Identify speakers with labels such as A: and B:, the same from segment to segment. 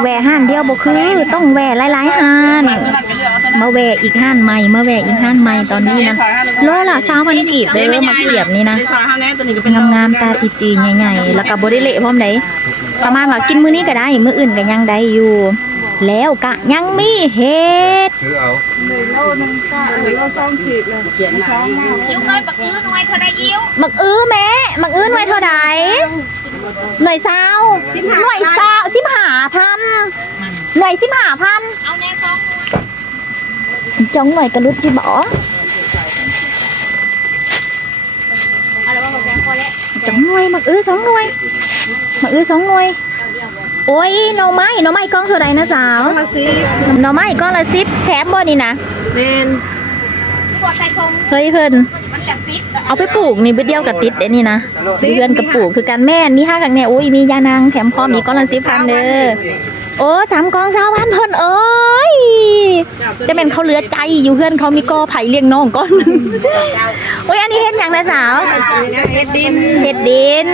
A: แหวห้านเดียวบ่คือต้องแหวหลายๆห้านมาแหวอีกห้านใหม่มาแหวอีกห้านใหม่ตอนนี้นะโลละสาวพันกีบเด้อมาเขียบนี่นะ
B: ในซอยเฮาแน่ตัวนี้ก็เป็น
A: งามงามๆตาตีตีๆใหญ่ๆแล้วก็บ่ได้เละพร้อมได้ประมาณว่ากินมื้อนี้ก็ได้มื้ออื่นก็ยังได้อยู่ แล้วก็ยังมีเห็ด
C: ซื้อเอา
B: ยิ้วเอ้ยบักอื้อหน่วยเท่าใดยิ้ว
A: มักอื้อแม่มักอื้อหน่วยเท่าใดหน่วยซาวหน่วยซาวสิบหาพัน หน่วยสิบหาพัน
B: เอาแน่สอง
A: จ้องหน่วยกระลุดพี่บอ
B: เอาละว่าแพงพอแล้ว
A: จ้องหน่วยมักอื้อสองหน่วยมักอื้อสองหน่วย โอ้ยหน่อไม้หน่อไม้กล้องเท่าไรนะสาวหน่อไม้กล้องละสิบแถมบ่นี่นะ
B: แมน
A: เฮ้ยเพิ่น
B: มัน
A: เอาไปปลูกนี่เบิดเดียวกับติดเด้นี่นะเพื่อนกับปลูกคือกันแม่นมีห้ากังแน่โอ้ยมียานางแถมพร้อมีก้อนละสิพันเด้อโอ้สามกองสาวพันเพิ่นเอ้ยจะเป็นเขาเหลือใจอยู่เพื่อนเขามีกอไผ่เลี้ยงน้องก้อนนึงโอ้ยอันนี้เฮ็ดหยังนะสาว
B: เฮ็ดดิน
A: เฮ็ดดิน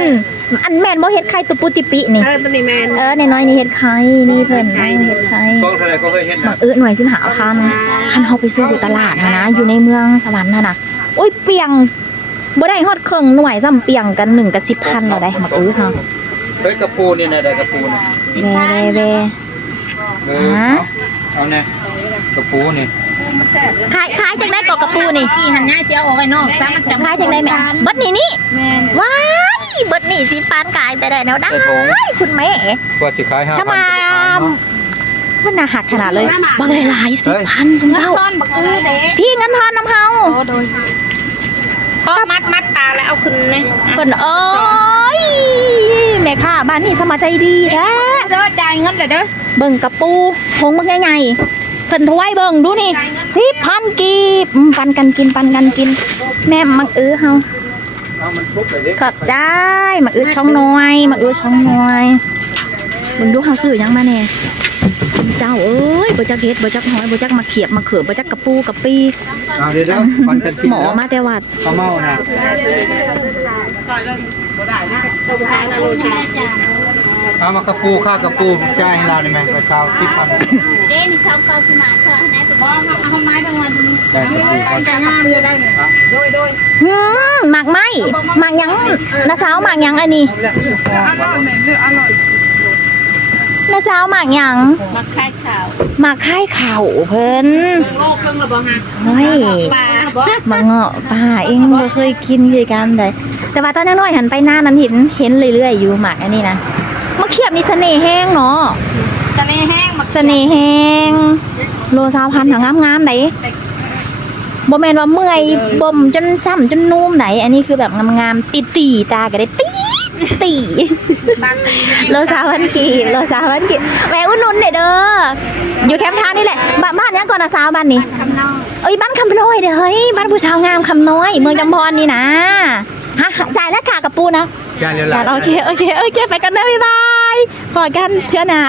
A: อันแม่นบ่เฮ็ดไข่ตุปุติปินี่
B: เออตัวนี้แม่น
A: เออน้อยๆนี่เฮ็ดไข่นี่เพิ่นเฮ็ดไข่
C: กล้องเท่าไหร่ก็เคยเห็น
A: หมั
C: นะ
A: กเออหน่วยสิบหาพันคันเฮาไปซื้ออยู่ตลาดนะนะ อยู่ในเมืองสวรรค์น่ะนะโอ้ยเปียงบ่ได้ฮอดครึ่งหน่วยซ้ำเปียงกันหนึ่งกับสิบพันเราได้หมักเออค่ะ
C: เฮ้ยกระปูนี่นะได้กระปูนี่
A: แวแวแว
C: เออ
A: ฮะ
C: เอาเอาแน่กระปูนี่
A: ขายขายจังได้กอกระปูนี่
B: กี่หันง่ายสิเอาออกไว้นอกซะมันจะ
A: ขายจังได้แม่เบิดนี่นี่ว้าย เบิดนี่สิพันขายไปได้แนวได้คุณแม่
C: กว่าสิขายห้า
A: ชะ
C: พัน
A: มามมันน่าหักขนาดเลยบังหลายๆสิบพันคุณ
B: เงิน
A: เจ้า
B: ทอนบักอื้อเด้
A: พี่เงินทอนน้ำเฮา
B: พอมัดมัดปลาแล้วเอาขึ้นนี่
A: เพิ่นเอ้ยแม่ค่ะบ้านนี้สมาใจดีแท้
B: เด้อจ่ายเงินเด้อเด้อ
A: เบิ่งกระปูพงมันง่ายๆเพิ่นถ้วยเบิ่งดูนี่สิบพันกีบอืมปันกันกินปันกันกิน แม่มักอื้อเฮา ขอบใจมักอื้อช่องน้อยมักอื้อช่องน้อยเบิ่งดูเฮาซื้อหยังมาแน่เจ้าเอ้ยบ่จักเฮ็ดบ่จักหอยบ่จักมาเขียบมาเขือบ่จักกระปูกระปี
C: เอาเดี๋ยวเดี๋ยวมันเป็นกิน
A: หมอมาแต่วัด
C: ข้าวเมานะเอามากระปูค่ากระปูจ่ายให้เราได้ไหมกระเช้าสิบพัน
B: เด้นี่ชอบเกาขึ้นมาซอยไหนไปบ่เอาเอาไม้ทั้งวัน
C: ได้กระปูก่อน
B: การงานจะได้เนี่ยโดยโดย
A: อืมหมากไหมหมากหยังน้าสาวหมากหยังอันนี้
B: อร่อยแม่เลือกอร่อย
A: น้าสาวหมากหยัง
B: มักไข่ขาว
A: หมากค่ายเข่าเพิ่น
B: โลกเครื่องระบ่ฮะ
A: เฮ้ย
B: ปลาบ่
A: มาเงาะป่าเองบ่เคยกินเลยกันเลยแต่ว่าตอนน้อยๆหันไปหน้านั้นเห็นเห็นเรื่อยๆอยู่หมากอันนี้นะมะเขียบนี่เสน่ห์แห้งเนาะ
B: ทะเลแห้งมัก
A: เสน่ห์แห้งโลสาวพันหางงามๆไหน บ่แม่นว่าเมื่อยบ่มจนซ้ำจนนุ่มไหน อันนี้คือแบบงามๆตีๆตาก็ได้ตีตี
B: บางที
A: โลสาวพันกีบโลสาวพันกีบแหวะอุ่นนุนเด้อเด้ออยู่แคมป์ทางนี่แหละบ้านบ้านยังก่อนนะสาวบ้านนี้
B: คำนอก
A: เอ้ยบ้านคำน้อยเด้อเฮ้ยบ้านผู้ชาวงามคำน้อย เมืองจำพรนี่นะฮะจ่ายแล้วค่ะกับปูนะ
C: จ่ายเร็ว
A: จ่ายโอเคโอเคโอเคไปกันเด้อบ๊ายบายพอกันเพื่อนน่ะ